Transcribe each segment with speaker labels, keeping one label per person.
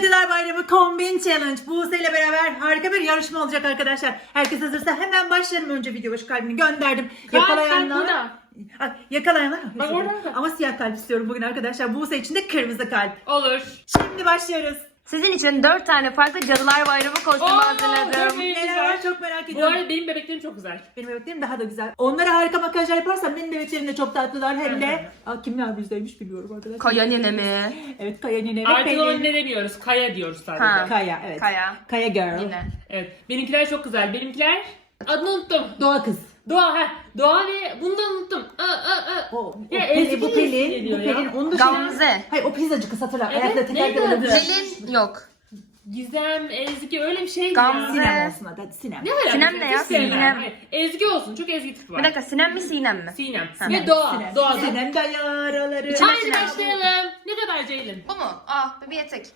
Speaker 1: Cadılar Bayramı Kombin Challenge. Buse ile beraber harika bir yarışma olacak arkadaşlar. Herkes hazırsa hemen başlayalım. Önce video başı kalbini gönderdim. Yakalayanlar. Yakalayanlar.
Speaker 2: Bak orada.
Speaker 1: Ama siyah kalp istiyorum bugün arkadaşlar. Buse için de kırmızı kalp.
Speaker 2: Olur.
Speaker 1: Şimdi başlıyoruz.
Speaker 3: Sizin için 4 tane farklı Cadılar Bayramı kostümü hazırladım.
Speaker 1: Neler var çok merak
Speaker 2: Bu
Speaker 1: ediyorum.
Speaker 2: arada benim bebeklerim çok güzel.
Speaker 1: Benim bebeklerim daha da güzel. Onlara harika makyajlar yaparsam benim bebeklerim de çok tatlılar. Hem de kimler bizdeymiş bilmiyorum arkadaşlar.
Speaker 3: Kaya nene mi?
Speaker 1: Evet, Kaya Nine ve
Speaker 2: Artık onu
Speaker 1: Pelin.
Speaker 2: ne demiyoruz? Kaya diyoruz sadece.
Speaker 3: Ha.
Speaker 1: Kaya, evet.
Speaker 3: Kaya.
Speaker 1: Kaya Girl.
Speaker 3: Yine.
Speaker 2: Evet. Benimkiler çok güzel. Benimkiler adını unuttum.
Speaker 1: Doğa kız.
Speaker 2: Doğa ve bunu da unuttum. Ya Ezgi
Speaker 1: bu Pelin.
Speaker 2: geliyor
Speaker 1: Bu
Speaker 2: ya.
Speaker 1: Pelin. Onun da
Speaker 3: Gamze.
Speaker 1: Hayır, o pizzacı kız hatırla.
Speaker 2: Evet,
Speaker 1: Ayakta teker
Speaker 2: neydi
Speaker 1: teker
Speaker 2: adı?
Speaker 1: dönüyor.
Speaker 3: Pelin yok.
Speaker 2: Gizem, Ezgi öyle bir şeydi
Speaker 3: Gamze.
Speaker 2: ya.
Speaker 1: Sinem olsun hadi, Sinem.
Speaker 2: Ne var
Speaker 3: Sinem ne ya?
Speaker 2: Hiç sevmem.
Speaker 3: Sinem.
Speaker 2: Hayır. Ezgi olsun. Çok Ezgi tipi var.
Speaker 3: Bir dakika Sinem mi Sinem mi?
Speaker 2: Sinem.
Speaker 3: Ha.
Speaker 2: Ve Doğa.
Speaker 1: Sinem.
Speaker 2: Doğa.
Speaker 1: Sinem de yaraları.
Speaker 3: İçine-
Speaker 2: Haydi
Speaker 3: Sinem.
Speaker 2: başlayalım. Ne kadar Ceylin?
Speaker 3: Bu mu? Bir etek.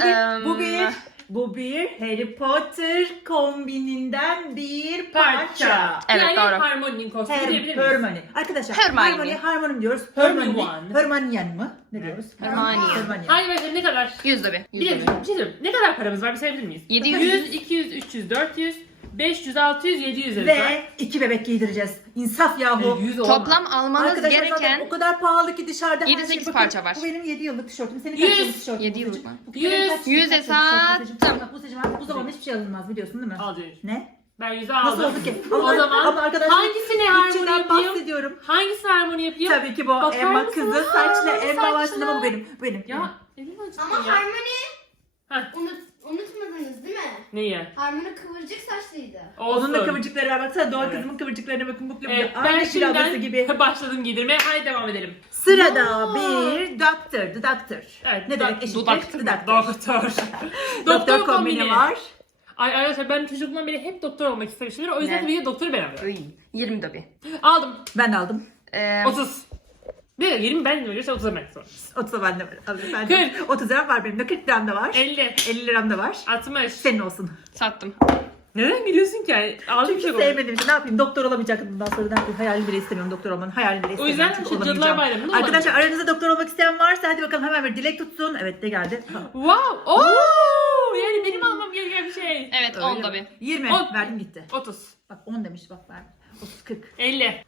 Speaker 1: Bu bir Harry Potter kombininden bir parça.
Speaker 3: Evet,
Speaker 2: yani
Speaker 3: doğru.
Speaker 2: Harmony'nin kostümü diyebilir miyiz?
Speaker 1: Hermione. Arkadaşlar
Speaker 3: Hermione.
Speaker 1: Harmony diyoruz.
Speaker 2: Hermione.
Speaker 1: Hermione mı? Ne diyoruz?
Speaker 3: Hermione.
Speaker 2: Haydi başlayalım. Ne kadar?
Speaker 3: 100 de bir.
Speaker 2: Bir de bir şey söyleyeyim. Ne kadar paramız var bir sayabilir miyiz?
Speaker 3: 700.
Speaker 2: 100, 200, 300, 400, 500, 600, 700 lira.
Speaker 1: Ve 2 bebek giydireceğiz. İnsaf yahu.
Speaker 2: 100 olmaz.
Speaker 3: Toplam almanız
Speaker 1: Arkadaşlar zaten
Speaker 3: gereken
Speaker 1: o kadar pahalı ki dışarıda.
Speaker 3: 7-8
Speaker 1: bakın,
Speaker 3: parça var.
Speaker 1: Bu benim 7 yıllık tişörtüm. Senin
Speaker 2: 100.
Speaker 1: kaç yıllık tişörtün?
Speaker 3: 7 yıllık mı?
Speaker 2: 100
Speaker 3: sattım.
Speaker 1: Bu zaman hiçbir şey alınmaz biliyorsun değil mi?
Speaker 2: Al Ceylin.
Speaker 1: Ne?
Speaker 2: Ben 100'e
Speaker 1: Nasıl
Speaker 2: aldım.
Speaker 1: oldu ki?
Speaker 2: O zaman
Speaker 1: ama arkadaşlar
Speaker 2: hangisini harmoni
Speaker 1: bütçeden
Speaker 2: yapayım?
Speaker 1: bahsediyorum.
Speaker 2: Hangisi harmoni yapayım?
Speaker 1: Tabii ki bu
Speaker 2: Bakar
Speaker 1: Emma
Speaker 2: mısınız?
Speaker 1: kızı saçlı
Speaker 2: Harmoni
Speaker 1: Emma
Speaker 2: saçlı.
Speaker 1: başında ama bu benim. Bu benim.
Speaker 2: Ya elim acıdı
Speaker 4: Ama
Speaker 2: ya.
Speaker 4: Harmony
Speaker 2: Heh.
Speaker 4: unutmadınız değil mi?
Speaker 2: Neyi?
Speaker 4: Harmony kıvırcık saçlıydı.
Speaker 1: Onun da
Speaker 2: Olsun.
Speaker 1: kıvırcıkları var. Baksana Doğa
Speaker 2: Evet.
Speaker 1: kızımın kıvırcıklarına bakın. Bu
Speaker 2: Evet, ben
Speaker 1: aynı fil ablası
Speaker 2: şimdiden
Speaker 1: gibi.
Speaker 2: başladım giydirmeye. Haydi devam edelim.
Speaker 1: Sırada bir doctor. The doctor.
Speaker 2: Evet,
Speaker 1: Ne demek eşittir?
Speaker 3: Doktor.
Speaker 1: The doctor.
Speaker 2: Doktor.
Speaker 1: Doktor kombini var.
Speaker 2: Ay arkadaşlar ben çocukluğumdan beri hep doktor olmak istemiştim. O yüzden
Speaker 3: Ne?
Speaker 2: bir de doktoru ben aldım.
Speaker 3: 20 de bir.
Speaker 2: Aldım.
Speaker 1: Ben de aldım.
Speaker 2: 30. Ne 20 ben de veriyorsa 30'a ben sonra.
Speaker 1: 30'a ben de alayım. Ben de. 30 liram var benim de. 40 liram da var.
Speaker 2: 50.
Speaker 1: 50 liram da var.
Speaker 2: 60.
Speaker 1: Senin olsun.
Speaker 3: Sattım.
Speaker 2: Neden gülüyorsun ki? Yani, ağzım bir şey
Speaker 1: Çünkü sevmediğim için ne yapayım? Doktor olamayacaktım bundan sonra. Ne yapayım? Hayalini bile istemiyorum doktor olmanın. Hayalini bile
Speaker 2: O
Speaker 1: istemiyorum.
Speaker 2: yüzden
Speaker 1: çünkü
Speaker 2: Cadılar
Speaker 1: olamayacağım.
Speaker 2: Bayramı'nda
Speaker 1: Arkadaşlar aranızda doktor olmak isteyen varsa hadi bakalım hemen bir dilek tutsun. Evet de geldi.
Speaker 2: Wow. Oo! Yani benim almam gereken bir şey.
Speaker 3: Evet 10 da bir.
Speaker 1: 20
Speaker 2: On.
Speaker 1: verdim gitti.
Speaker 2: 30.
Speaker 1: Bak 10 demiş bak verdim. 30 40.
Speaker 2: 50.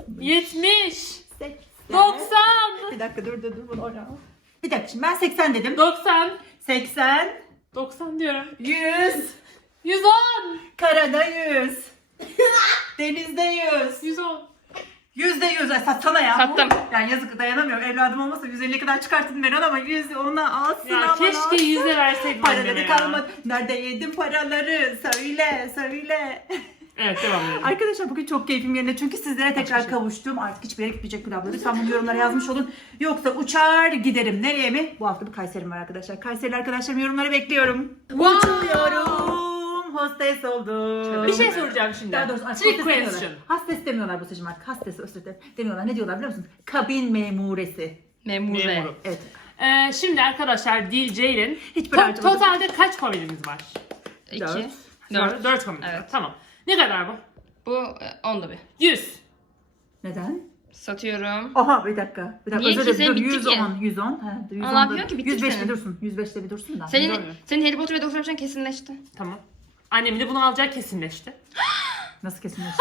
Speaker 2: 70.
Speaker 1: 80.
Speaker 2: 90.
Speaker 1: Bir dakika dur bunu oraya. Bir dakika şimdi ben 80 dedim.
Speaker 2: 90.
Speaker 1: 80.
Speaker 2: 90 diyorum.
Speaker 1: 100.
Speaker 2: 110.
Speaker 1: Karada 100. Denizde 100.
Speaker 2: 110.
Speaker 1: %100. Ay satsana ya.
Speaker 3: Sattım.
Speaker 1: Yani yazık dayanamıyorum. Evladım olmasa 150 kadar çıkarttım ben onu ama 100 ona alsın
Speaker 2: Ya
Speaker 1: aman
Speaker 2: keşke
Speaker 1: alsın.
Speaker 2: 100'e verseydim anneme
Speaker 1: Paraları
Speaker 2: ya.
Speaker 1: kalmadı. Nerede yedin paraları? Söyle.
Speaker 2: Evet devam edelim.
Speaker 1: Arkadaşlar bugün çok keyfim yerinde çünkü sizlere tekrar kavuştum. Artık hiçbir yere gitmeyecek bir abla. Lütfen bunu yorumlara yazmış olun. Yoksa uçar giderim. Nereye mi? Bu hafta bir Kayseri'm var arkadaşlar. Kayserili arkadaşlarım yorumlara bekliyorum. Uçuyorum. Hostes oldum.
Speaker 2: Bir şey soracağım şimdi.
Speaker 1: Daha doğrusu artık
Speaker 2: Trick
Speaker 1: hostes demiyorlar.
Speaker 2: question.
Speaker 1: Hostes demiyorlar bu seçim artık. Hostes demiyorlar. Ne diyorlar biliyor musun? Kabin memuresi.
Speaker 3: Memure.
Speaker 2: Memuru.
Speaker 1: Evet.
Speaker 2: Şimdi arkadaşlar Dil Ceylin.
Speaker 1: Hiçbir harcamadım.
Speaker 2: Totalde kaç kombinimiz var?
Speaker 3: 2.
Speaker 1: Dört.
Speaker 3: 4.
Speaker 2: 4 kombinimiz var.
Speaker 3: Evet.
Speaker 2: Tamam. Ne kadar bu?
Speaker 3: Bu 10 da bir.
Speaker 2: 100.
Speaker 1: Neden?
Speaker 3: Satıyorum.
Speaker 1: Oha bir dakika.
Speaker 3: Niye
Speaker 1: Özür
Speaker 3: ki?
Speaker 1: dilerim.
Speaker 3: Senin
Speaker 1: Dur,
Speaker 3: bitti ki.
Speaker 1: 110. Ha, dur, 110
Speaker 3: Ama ne yapıyorsun ki? Bitti
Speaker 1: 105'te
Speaker 3: senin.
Speaker 1: dursun. 105'te bir dursun da.
Speaker 3: Senin Harry Potter ve Doktor Strange kesinleşti.
Speaker 2: Tamam. Annemin de bunu alacağı kesinleşti.
Speaker 1: Nasıl kesinleşti?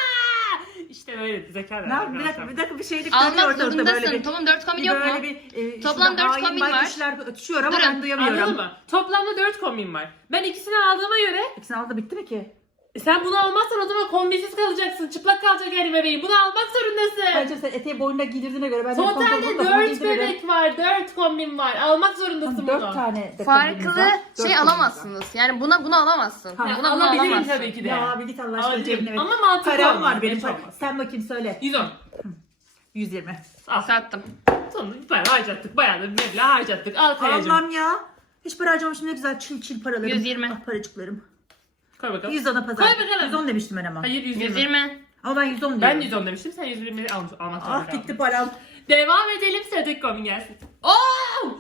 Speaker 2: İşte böyle zeka
Speaker 1: Ne yapayım? Bir dakika bir şeylik
Speaker 3: Almak
Speaker 1: dönüyor ortalıkta böyle
Speaker 3: zorundasın.
Speaker 1: bir.
Speaker 3: Toplam 4 kombin yok mu?
Speaker 1: Böyle bir
Speaker 3: Toplam
Speaker 1: şurada
Speaker 3: 4
Speaker 1: hain
Speaker 3: kombin var.
Speaker 1: baykuşlar ötüşüyor ama
Speaker 3: Durun,
Speaker 1: ben duyamıyorum.
Speaker 2: Anladın mı? Toplamda 4 kombin var. Ben ikisini aldığıma göre
Speaker 1: İkisini aldı bitti mi ki?
Speaker 2: sen bunu almazsan o zaman kombinsiz kalacaksın. Çıplak kalacak yani bebeğin. Bunu almak zorundasın.
Speaker 1: Bence sen eteği boynuna giydirdiğine göre ben de
Speaker 2: Totalde
Speaker 1: pantolonla
Speaker 2: 4
Speaker 1: giydiririm.
Speaker 2: bebek var. 4 kombin var. Almak zorundasın
Speaker 1: 4
Speaker 2: bunu.
Speaker 1: tane de kombinimiz
Speaker 3: Farklı
Speaker 1: var. Dört
Speaker 3: şey
Speaker 1: kombinimiz
Speaker 3: alamazsınız. Yani bunu alamazsın.
Speaker 1: Ha,
Speaker 3: Buna
Speaker 2: alabilirim
Speaker 3: alamazsın.
Speaker 2: tabii ki de.
Speaker 1: Ya abi git Allah aşkına
Speaker 2: Alabilirim.
Speaker 1: cebine ver.
Speaker 2: Ama mantıklı
Speaker 1: Param
Speaker 2: olmaz,
Speaker 1: var benim.
Speaker 2: hiç olmaz.
Speaker 1: Sen bakayım söyle.
Speaker 2: 110.
Speaker 1: 120.
Speaker 2: Al.
Speaker 3: Sattım.
Speaker 2: Sonunda bir para harcattık. Bayağı da bir meblağ harcattık. Al Kayacığım.
Speaker 1: Allah'ım ya. Hiç para harcamamışım ne güzel çil paralarım.
Speaker 3: 120.
Speaker 1: Ah paracıklarım.
Speaker 2: Koy bakalım.
Speaker 1: 110'a pazar.
Speaker 2: Koy bakalım.
Speaker 1: 110 demiştim ben ama.
Speaker 2: Hayır 120.
Speaker 3: 120.
Speaker 1: Ama ben 110 diyorum.
Speaker 2: Ben 110 demiştim. Sen 120 almak zorunda
Speaker 1: Ah
Speaker 2: kaldın.
Speaker 1: gitti param.
Speaker 2: Devam edelim. Sıradaki kombin gelsin.
Speaker 3: Oo!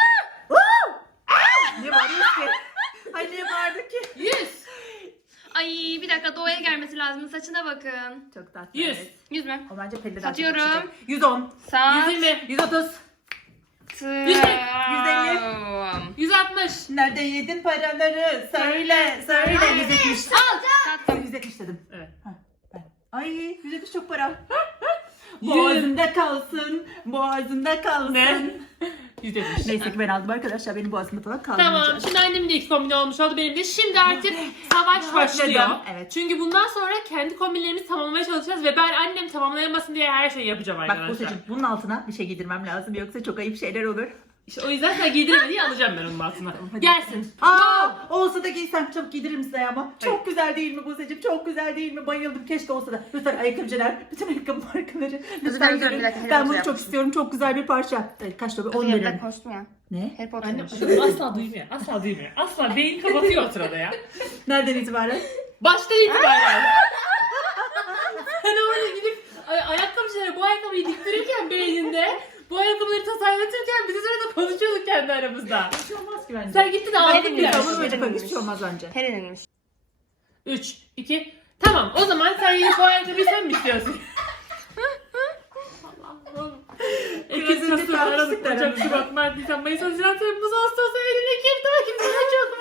Speaker 1: Ne bağırıyorsun ki? Ay niye bağırdın ki?
Speaker 2: 100.
Speaker 3: Ay bir dakika Doğa'ya gelmesi lazım. Saçına bakın.
Speaker 1: Çok tatlı.
Speaker 2: 100.
Speaker 1: Evet.
Speaker 3: 100 mü?
Speaker 1: O bence Pelin
Speaker 3: Satıyorum.
Speaker 1: 110.
Speaker 3: Sat.
Speaker 2: 120.
Speaker 1: 130.
Speaker 3: Sattım.
Speaker 1: 150.
Speaker 2: 160.
Speaker 1: Nerede yedin paraları? Söyle, söyle. 170.
Speaker 3: Sattım.
Speaker 1: 170 dedim.
Speaker 2: Evet.
Speaker 1: Ay 170 çok para. Boğazında kalsın. Boğazında kalsın.
Speaker 2: Ne? 170.
Speaker 1: Neyse ki ben aldım arkadaşlar. Benim boğazımda falan kalmayacak.
Speaker 2: Tamam. Şimdi annemin de iki kombini olmuş oldu. Benim de. Şimdi artık savaş başlıyor.
Speaker 1: Evet.
Speaker 2: Çünkü bundan sonra kendi kombinlerimizi tamamlamaya çalışacağız ve ben annem tamamlayamasın diye her şeyi yapacağım
Speaker 1: Bak
Speaker 2: arkadaşlar.
Speaker 1: Buse'cim bunun altına bir şey giydirmem lazım. Yoksa çok ayıp şeyler olur.
Speaker 2: İşte o yüzden sen giydiremediği alacağım ben onun altına.
Speaker 1: Hadi.
Speaker 2: Gelsin.
Speaker 1: Aa, olsa da giysem çok giydiririm size ama. Çok güzel değil mi Buse'cim? Çok güzel değil mi? Bayıldım. Keşke olsa da. Lütfen ayakkabıcılar, bütün ayakkabı markaları. Lütfen
Speaker 3: dilerim,
Speaker 1: görün.
Speaker 3: bir dakika, Harry
Speaker 1: Ben
Speaker 3: Potter
Speaker 1: bunu çok
Speaker 3: yapmışım.
Speaker 1: istiyorum. Çok güzel bir parça. Evet, kaç lira? 10 lira.
Speaker 3: konuştum ya.
Speaker 1: Ne?
Speaker 3: Harry Potter.
Speaker 2: Annem asla duymuyor. Asla duymuyor. Asla beyin kapatıyor o sırada ya.
Speaker 1: Nereden itibaren?
Speaker 2: Baştan itibaren. Hani orada gidip ayakkabıcılara bu ayakkabıyı diktirirken beyninde bu ayakkabıları tasarlatırken biz sırada konuşuyorduk kendi aramızda.
Speaker 1: Hiç şey olmaz ki bence.
Speaker 2: Sen gittin de aldın
Speaker 3: Benim
Speaker 2: bile.
Speaker 3: de.
Speaker 1: Bunu böyle koy. Hiçbir şey olmaz bence.
Speaker 3: Helen'inmiş.
Speaker 2: 3, 2, tamam. O zaman sen yine bu ayakkabıyı sen mi istiyorsun? Allah'ım. Ekim,
Speaker 1: Gözünü
Speaker 2: Kasım, Aralık,
Speaker 1: tartıştık
Speaker 2: Ocak,
Speaker 1: aramızda.
Speaker 2: Şubat, Mart, Nisan, Mayıs, Haziran, Temmuz, Ağustos, Eylül, Ekim, takip çok.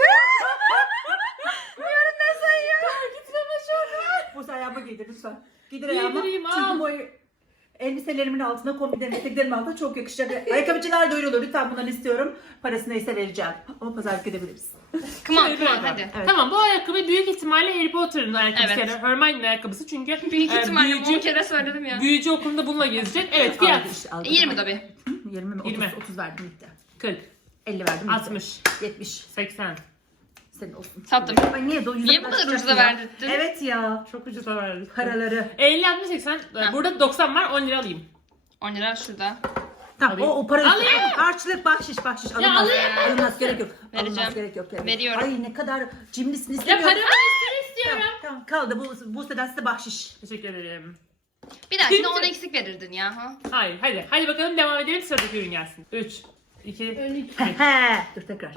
Speaker 2: Yarın ne sen ya? Gitmeme çok.
Speaker 1: Buse ayağıma giydir lütfen. Giydir ayağıma.
Speaker 2: Giydireyim, al.
Speaker 1: Çünkü bu elbiselerimin altına, kombinlerim, eteklerimin altına çok yakışacak. Ayakkabıcılar doyurulur. Lütfen bundan istiyorum. Parası neyse vereceğim. Ama pazarlık edebiliriz.
Speaker 3: Come on,
Speaker 2: Şöyle
Speaker 3: come on,
Speaker 2: biraz
Speaker 3: hadi.
Speaker 1: Evet.
Speaker 2: Tamam, bu ayakkabı büyük ihtimalle Harry Potter'ın ayakkabısı.
Speaker 3: Evet.
Speaker 2: Yani Hermione'nin ayakkabısı çünkü
Speaker 3: Büyük ihtimalle
Speaker 2: büyücü,
Speaker 3: 10 kere söyledim ya.
Speaker 2: büyücü okulunda bununla gezecek. Evet, fiyat.
Speaker 1: Aldı.
Speaker 3: 20 tabii.
Speaker 1: 20 mi? 30,
Speaker 2: 20.
Speaker 1: 30 verdim gitti.
Speaker 2: 40,
Speaker 1: 50 verdim gitti.
Speaker 2: 60,
Speaker 1: 70.
Speaker 2: 80.
Speaker 1: Senin olsun.
Speaker 3: Sattım.
Speaker 1: Ay niye?
Speaker 3: Niye bu kadar ucuza verdirdin?
Speaker 1: Evet ya.
Speaker 2: Çok ucuza verdik.
Speaker 1: Paraları.
Speaker 2: 50, 60, 80. Burada 90 var, 10 lira alayım.
Speaker 3: 10 lira şurada.
Speaker 1: Tamam
Speaker 2: Alayım.
Speaker 1: o parayı.
Speaker 2: Alayım.
Speaker 1: Harçlık, bahşiş. Alınmaz.
Speaker 2: alayım.
Speaker 1: Alınmaz, gerek yok.
Speaker 3: Vereceğim.
Speaker 1: Alınmaz, gerek yok.
Speaker 3: Veriyorum.
Speaker 1: Ay ne kadar cimrisin
Speaker 2: Ya
Speaker 1: istemiyorum.
Speaker 2: paramı üstüne istiyorum.
Speaker 1: Tamam kaldı. Bu seden size bahşiş.
Speaker 2: Teşekkür ederim.
Speaker 3: Bir dahakine
Speaker 2: Şimdi-
Speaker 3: 10 eksik verirdin ya. Ha?
Speaker 2: Hayır, hadi. Hadi bakalım devam edelim. Sıradaki ürün gelsin. 3, 2, 1.
Speaker 1: Dur tekrar.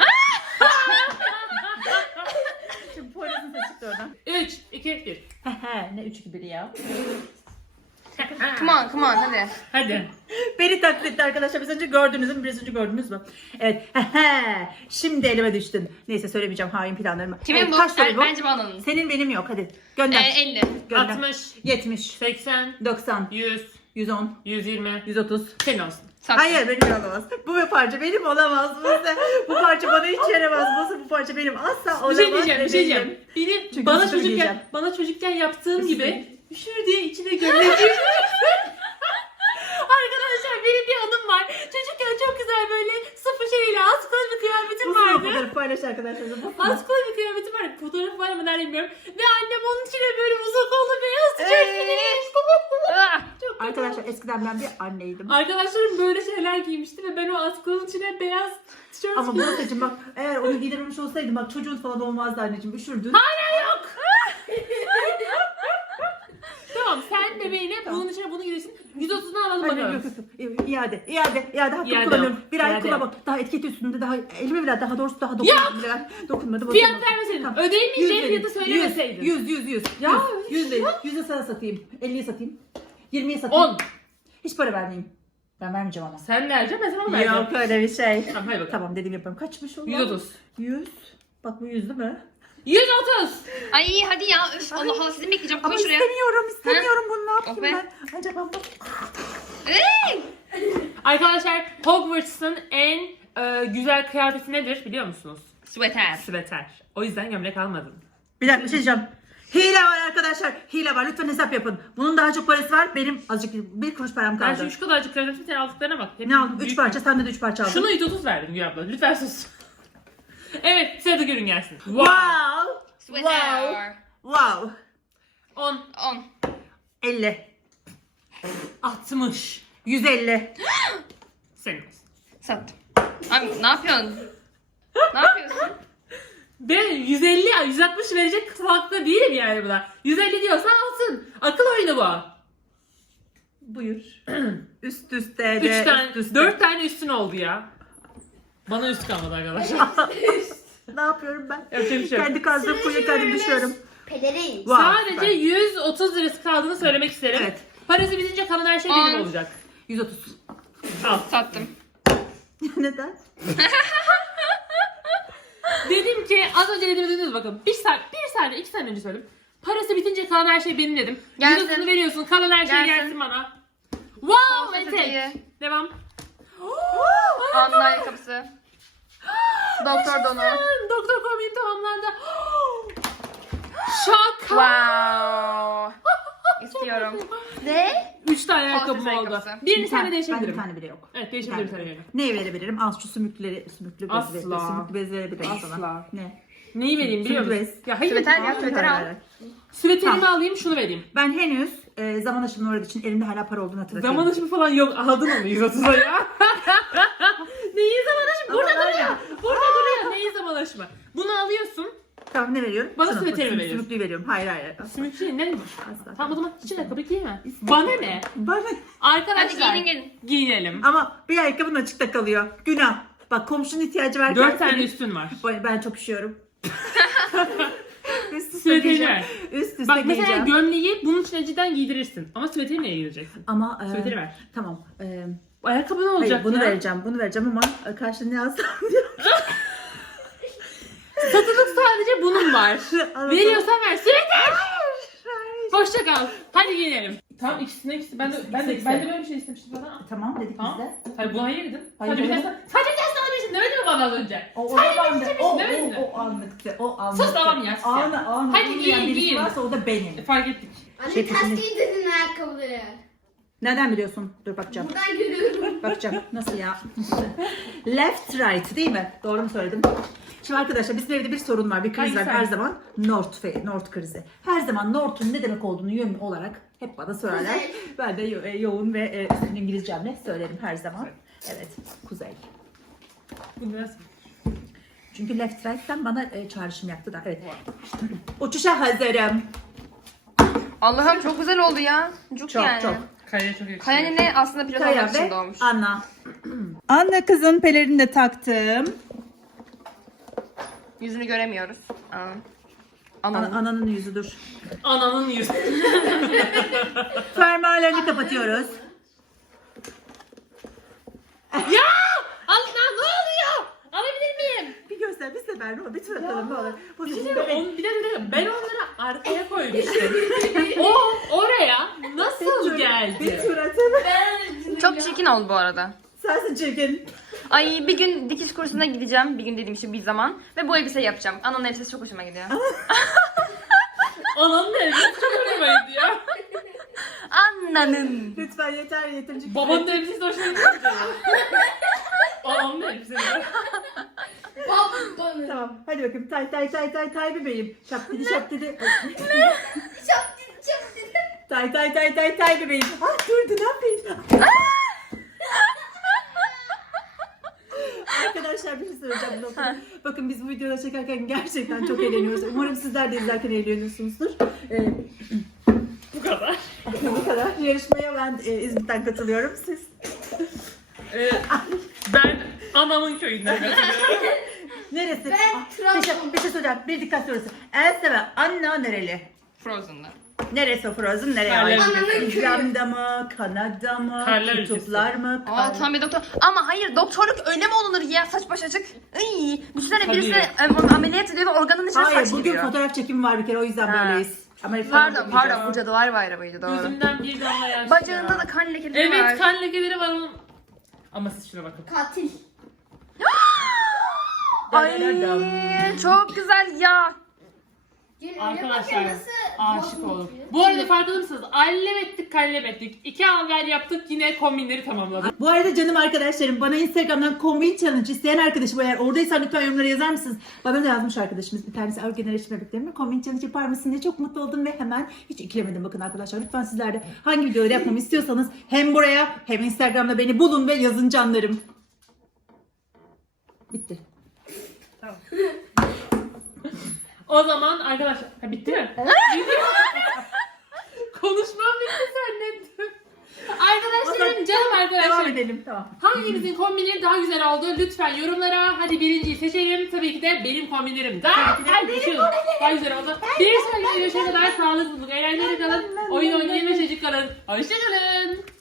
Speaker 1: Şimdi polisin sesi çıktı oradan.
Speaker 2: 3, 2, 1.
Speaker 1: Ne 3-2-1 ya.
Speaker 3: Come on, come on hadi.
Speaker 2: Hadi.
Speaker 1: Beni taklit etti arkadaşlar. Biraz önce gördünüz mü? Biraz önce gördünüz mü? Evet. Şimdi elime düştün. Neyse söylemeyeceğim hain planlarımı.
Speaker 3: Kimin
Speaker 1: Evet,
Speaker 3: bu?
Speaker 1: kaç soru bu?
Speaker 3: Bence bananın.
Speaker 1: Senin benim yok. Hadi gönder.
Speaker 3: 50.
Speaker 1: Gönder.
Speaker 2: 60,
Speaker 1: 70,
Speaker 2: 80,
Speaker 1: 90,
Speaker 2: 100,
Speaker 1: 110,
Speaker 2: 120.
Speaker 1: 130.
Speaker 2: Senin olsun.
Speaker 3: Sattım.
Speaker 1: Hayır benim olamaz. Bu parça benim olamaz. Bu parça bana hiç yaramaz. Bu parça benim asla olamaz.
Speaker 2: Bir şey diyeceğim, bir
Speaker 1: ve
Speaker 2: şey
Speaker 1: benim.
Speaker 2: diyeceğim. Benim
Speaker 1: Çünkü
Speaker 2: bana
Speaker 1: üstümü giyeceğim.
Speaker 2: çocukken yaptığım
Speaker 1: Üstümü.
Speaker 2: gibi üşür diye içine gömlek Arkadaşlar benim bir anım var. Çocukken çok güzel böyle sıfır şeyle askılı bir kıyafetim
Speaker 1: Bu
Speaker 2: vardı.
Speaker 1: fotoğrafı paylaş arkadaşlar.
Speaker 2: Askılı bir kıyafetim vardı. Fotoğrafı var mı nerede bilmiyorum. Ve annem onun içine böyle uzun kollu beyaz tişört giymiş.
Speaker 3: Ah!
Speaker 2: Çok
Speaker 1: Arkadaşlar eskiden ben bir anneydim.
Speaker 2: Arkadaşlarım böyle şeyler giymişti ve ben o askının içine beyaz tişört
Speaker 1: Ama bu seçim bak eğer onu giydirmemiş olsaydım bak çocuğun falan olmazdı anneciğim üşürdün.
Speaker 2: yok. Tamam sen bebeğine bunun içine bunu giydirsin. 130'unu alalım
Speaker 1: Hayır,
Speaker 2: bakalım.
Speaker 1: yok. İade hakkımı
Speaker 2: İade
Speaker 1: kullanıyorum.
Speaker 2: yok.
Speaker 1: Bir ay
Speaker 2: İade
Speaker 1: kullan
Speaker 2: yok.
Speaker 1: bak. Daha etiketi üstünde daha elime bile daha doğrusu daha dokunmadı bile. Dokunmadı.
Speaker 2: Fiyat vermeseydin.
Speaker 1: Tamam.
Speaker 2: Ödeyemeyeceğin
Speaker 1: 100
Speaker 2: fiyatı
Speaker 1: verin.
Speaker 2: söylemeseydin.
Speaker 1: 100.
Speaker 2: Ya,
Speaker 1: 100 verin. 100'e sana satayım. 50'ye satayım. 20'ye satayım.
Speaker 2: 10.
Speaker 1: Hiç para vermeyeyim. Ben vermeyeceğim ama.
Speaker 2: Sen vereceksin ben sana vereceğim.
Speaker 1: Yok öyle bir şey.
Speaker 2: Tamam hadi bakalım.
Speaker 1: Tamam dediğim yapalım. Kaçmış o?
Speaker 2: 130.
Speaker 1: 100. Bak bu 100 değil mi?
Speaker 2: 130.
Speaker 3: Ay hadi ya. Üf, Allah Allah sizi bekleyeceğim.
Speaker 1: Ama
Speaker 3: Koy şuraya.
Speaker 1: istemiyorum bunu ne yapayım
Speaker 3: Oh be.
Speaker 1: ben? Acaba bu...
Speaker 2: Arkadaşlar Hogwarts'ın en güzel kıyafeti nedir biliyor musunuz?
Speaker 3: Sweater.
Speaker 2: Süveter. O yüzden gömlek almadım.
Speaker 1: Bir dakika bir şey diyeceğim. Hile var arkadaşlar. Hile var. Lütfen hesap yapın. Bunun daha çok parası var. Benim azıcık bir kuruş param
Speaker 2: Ben şu
Speaker 1: kaldı.
Speaker 2: 3 kadarcık kıyafetin sen aldıklarına bak. Hep
Speaker 1: Ne aldın?
Speaker 2: büyük-
Speaker 1: 3 parça. Sende de 3 parça aldın.
Speaker 2: Şunu 130 verdim Gül abla. Lütfen sus. Evet sıradaki ürün gelsin. Wow.
Speaker 3: Sweater.
Speaker 1: Wow.
Speaker 2: 10.
Speaker 3: 10.
Speaker 1: 50.
Speaker 2: 60.
Speaker 1: 150.
Speaker 2: Senin olsun.
Speaker 3: Sattım. Abi ne yapıyorsun? Ne yapıyorsun?
Speaker 2: Ben 150, 160 verecek kıvakta değilim yani buna. 150 diyorsa alsın. Akıl oyunu bu.
Speaker 1: Buyur. Üst üste
Speaker 2: 3
Speaker 1: de.
Speaker 2: tane,
Speaker 1: üst üste.
Speaker 2: 4 tane üstün oldu ya. Bana üst kalmadı arkadaşlar.
Speaker 1: Ne yapıyorum ben?
Speaker 2: Yapacak bir şey yok.
Speaker 1: Kendi kazdığım kuyuya kendim düşüyorum.
Speaker 4: Pelerin.
Speaker 1: Wow,
Speaker 2: Sadece
Speaker 1: süper.
Speaker 2: 130 lirası kaldığını söylemek isterim.
Speaker 1: Evet.
Speaker 2: Parası bitince kalan her şey benim
Speaker 3: Aa.
Speaker 2: olacak.
Speaker 1: 130.
Speaker 2: Al.
Speaker 3: Sattım.
Speaker 1: Neden?
Speaker 2: Dedim ki az önce dediniz bakın. Bir saniye, 2 saniye önce söyledim. Parası bitince kalan her şey benim dedim.
Speaker 3: Gelsin.
Speaker 2: Yüzünü veriyorsun, kalan her şey
Speaker 3: Gelsin.
Speaker 2: gelsin bana. Wow,
Speaker 3: Çok
Speaker 2: etek.
Speaker 3: iyi.
Speaker 2: Devam.
Speaker 3: Anla ayakkabısı. Doktor donu.
Speaker 2: Doktor kombini tamamlandı. Şaka.
Speaker 3: Wow. İstiyorum. Ne?
Speaker 2: 3 tane ayakkabım
Speaker 3: Konsept
Speaker 2: oldu.
Speaker 3: ayakkabısı.
Speaker 2: Birini
Speaker 1: Bir
Speaker 2: sen de
Speaker 1: tane
Speaker 2: değişebilirim.
Speaker 1: bir tane bile yok.
Speaker 2: Evet, değişebilirim
Speaker 1: Bir tane
Speaker 2: sana.
Speaker 1: bile. Neyi verebilirim? Al şu sümüklü bez
Speaker 2: Asla.
Speaker 1: sümüklü bez verebilirim
Speaker 2: Asla.
Speaker 1: sana. Ne?
Speaker 2: Neyi vereyim biliyor
Speaker 1: Sümüklü
Speaker 2: musun?
Speaker 1: bez.
Speaker 2: Ya hayır.
Speaker 3: Süveter ya,
Speaker 1: Hayır,
Speaker 3: süveter
Speaker 1: hayır,
Speaker 3: al.
Speaker 1: hayır.
Speaker 2: Süveterimi
Speaker 1: Tamam.
Speaker 2: alayım, şunu vereyim.
Speaker 1: Ben henüz zaman aşımına uğradığı için elimde hala para olduğunu hatırlatıyorum.
Speaker 2: Zaman aşımı falan yok. Aldın onu 130'a ya. Neyin zaman aşımı? Burada
Speaker 1: Ama
Speaker 2: duruyor.
Speaker 1: aynen.
Speaker 2: Burada duruyor. Neyin zaman aşımı? Bunu alıyorsun.
Speaker 1: Tamam ne veriyorum?
Speaker 2: Bana
Speaker 1: Şunu,
Speaker 2: süveteri
Speaker 1: bak,
Speaker 2: veriyorsun.
Speaker 1: Sümüklüyü veriyorum. Hayır.
Speaker 2: Sümükçü ne?
Speaker 1: Asla.
Speaker 2: Tamam o zaman hiç ayakkabı giyme. Bana ne?
Speaker 1: Bana.
Speaker 3: Hadi
Speaker 2: Arkadaşlar
Speaker 3: gelin.
Speaker 2: giyinelim.
Speaker 1: Ama bir ayakkabın açıkta kalıyor. Günah. Bak komşunun ihtiyacı var.
Speaker 2: 4 tane üstün var.
Speaker 1: Ben çok üşüyorum. Üst üste
Speaker 2: Süveteri
Speaker 1: giyeceğim.
Speaker 2: ver.
Speaker 1: Üst üste
Speaker 2: Bak mesela
Speaker 1: giyeceğim.
Speaker 2: gömleği bunun içine cidden giydirirsin. Ama süveteri neye giydireceksin?
Speaker 1: Ama
Speaker 2: Süveteri ver.
Speaker 1: Tamam.
Speaker 2: Ayakkabı ne olacak
Speaker 1: Hayır, bunu
Speaker 2: ya?
Speaker 1: Bunu vereceğim ama karşılığında ne alsam diyorum.
Speaker 2: Satılık sadece bunun var.
Speaker 1: Anladım.
Speaker 2: Veriyorsan ver. Süveter.
Speaker 1: Hayır.
Speaker 2: Hoşça kal. Hadi giyinelim. Tamam ikisi. Ben de
Speaker 1: İkisi.
Speaker 2: böyle bir şey istemiştim bana.
Speaker 1: Tamam dedik
Speaker 2: Tamam.
Speaker 1: biz de.
Speaker 2: Hayır buna hayır dedim.
Speaker 1: Hayır,
Speaker 2: Sadece bir
Speaker 1: dedim.
Speaker 2: tane alabilirsin demedin mi bana az önce?
Speaker 1: O
Speaker 2: Sadece
Speaker 1: zaman
Speaker 2: bir
Speaker 1: da-
Speaker 2: şey
Speaker 1: o
Speaker 2: demedin mi?
Speaker 1: o anlıktı. O anlıktı.
Speaker 2: Sus tamam ya, sus ya.
Speaker 1: Anı.
Speaker 2: Hadi giyin,
Speaker 1: birisi
Speaker 2: giyin.
Speaker 1: varsa o da benim.
Speaker 2: Fark ettik.
Speaker 4: Anne
Speaker 1: Şey,
Speaker 4: ters
Speaker 1: kesinlikle-
Speaker 4: giydirdin ayakkabıları.
Speaker 1: Nereden biliyorsun? Dur bakacağım.
Speaker 4: Buradan görüyorum.
Speaker 1: Bakacağım. Nasıl ya? Left right değil mi? Doğru mu söyledim? Şimdi arkadaşlar bizim evde bir sorun var. Bir kriz
Speaker 2: Hangisi?
Speaker 1: var. Her zaman North krizi. Her zaman North'un ne demek olduğunu yön olarak hep bana sorarlar.
Speaker 4: Kuzey.
Speaker 1: Ben de yoğun ve üstün İngilizcemle söylerim her zaman. Evet. Kuzey.
Speaker 2: Bu nasıl?
Speaker 1: Çünkü left right'ten bana çağrışım yaptı da. Evet. Uçuşa hazırım.
Speaker 3: Allah'ım çok güzel oldu ya. Cuk
Speaker 1: Çok,
Speaker 3: yani.
Speaker 1: çok.
Speaker 2: Kaya'ya çok yakışıyor.
Speaker 3: Kaya nene aslında pilot
Speaker 1: Kaya
Speaker 3: olmak için
Speaker 1: ve
Speaker 3: doğmuş.
Speaker 1: Anna. Anna kızın pelerini de taktım.
Speaker 3: Yüzünü göremiyoruz. Anladım.
Speaker 1: Ana'nın yüzü dur.
Speaker 2: Ananın yüzü.
Speaker 1: Fermuarlarını kapatıyoruz.
Speaker 2: Ya! Allah ne oluyor? Alabilir miyim?
Speaker 1: Bir göster, bir sefer ne olur, bir tur atalım ne olur. Bu
Speaker 2: Bir
Speaker 1: bizim
Speaker 2: şey
Speaker 1: bebek.
Speaker 2: bir dakika. Ben onları arkaya koymuştum. O oraya nasıl
Speaker 1: Bir
Speaker 2: geldi?
Speaker 1: tur atalım.
Speaker 3: Çok çirkin oldu bu arada.
Speaker 1: Sensin çirkin.
Speaker 3: Ay bir gün dikiş kursuna gideceğim. Bir gün dediğim şey bir zaman. Ve bu elbiseyi yapacağım. Ananın elbisesi çok hoşuma gidiyor.
Speaker 2: Ananın elbisesi çok hoşuma gidiyor.
Speaker 3: Annanın.
Speaker 1: Lütfen yeter yeterince.
Speaker 2: Babanın elbisesi hoşuma gidiyor. Ananın elbisesi.
Speaker 4: Babanı.
Speaker 1: Tamam hadi bakayım tay bebeğim. Şap dedi.
Speaker 4: Çok dinle.
Speaker 1: Tay bebeğim. Ah durdu ne yapayım? Arkadaşlar bir şey söyleyeceğim bu noktada. Bakın biz bu videoları çekerken gerçekten çok eğleniyoruz. Umarım sizler de izlerken eğleniyorsunuzdur.
Speaker 2: Bu kadar.
Speaker 1: Bu kadar. Yarışmaya ben İzmit'ten katılıyorum. Siz?
Speaker 2: Ben anamın köyünden katılıyorum.
Speaker 1: Neresi?
Speaker 4: Ben Trabzon.
Speaker 1: Bir şey söyleyeceğim. Bir dikkat sorusu. Elsa ve Anna nereli?
Speaker 3: Frozen'da.
Speaker 1: Neresi o Frozen? Nereye
Speaker 2: Karlar
Speaker 1: ait?
Speaker 4: ülkesi.
Speaker 1: İzlanda mı? Kanada mı?
Speaker 2: Karlar
Speaker 1: Kutuplar mı?
Speaker 3: Aa tam bir doktor. Ama hayır doktorluk öyle mi olunur ya saç baş açık? Iy, düşünsene
Speaker 2: Tabii.
Speaker 3: birisine ameliyat ediyor ve organın içine
Speaker 1: Hayır
Speaker 3: saç
Speaker 1: bugün
Speaker 3: giriyor.
Speaker 1: fotoğraf çekimi var bir kere o yüzden
Speaker 3: Ha.
Speaker 1: böyleyiz. Amerika'da
Speaker 3: Pardon bu Cadılar Bayramı'ydı doğru.
Speaker 2: Gözümden bir damla yaş.
Speaker 3: Bacağında
Speaker 2: ya.
Speaker 3: da kan lekeleri var.
Speaker 2: Evet kan lekeleri var onun. Ama siz şuna bakın.
Speaker 4: Katil.
Speaker 3: Ay çok güzel ya.
Speaker 4: Gün öyle
Speaker 2: Arkadaşlar
Speaker 4: bakıyor, nasıl
Speaker 2: aşık
Speaker 4: bozmuş
Speaker 2: oldum.
Speaker 4: ya?
Speaker 2: Bu arada farkında mısınız? Allem ettik kallem ettik. 2 alver yaptık yine kombinleri tamamladık.
Speaker 1: Bu arada canım arkadaşlarım bana Instagram'dan kombin challenge isteyen arkadaşım eğer oradaysan lütfen yorumlara yazar mısınız? Bana da yazmış arkadaşımız bir tanesi Ergen Erişim bebeklerimle kombin challenge yapar mısın diye çok mutlu oldum ve hemen hiç ikilemedim bakın arkadaşlar. Lütfen sizler de hangi videoyu yapmamı istiyorsanız hem buraya hem Instagram'da beni bulun ve yazın canlarım. Bitti.
Speaker 2: O zaman arkadaşlar... Ha bitti mi? Konuşmam bitti zannettim. Arkadaşlarım canım
Speaker 1: Devam
Speaker 2: arkadaşlarım.
Speaker 1: edelim tamam.
Speaker 2: Hanginizin kombinleri daha güzel oldu? Lütfen yorumlara. Hadi birinciyi seçelim. Tabii ki de benim kombinlerim daha güzel oldu. Bir sonraki görüşene kadar sağlıklı, eğlenceli kalın. Oyun oynayın ve çocuk kalın. Hoşçakalın.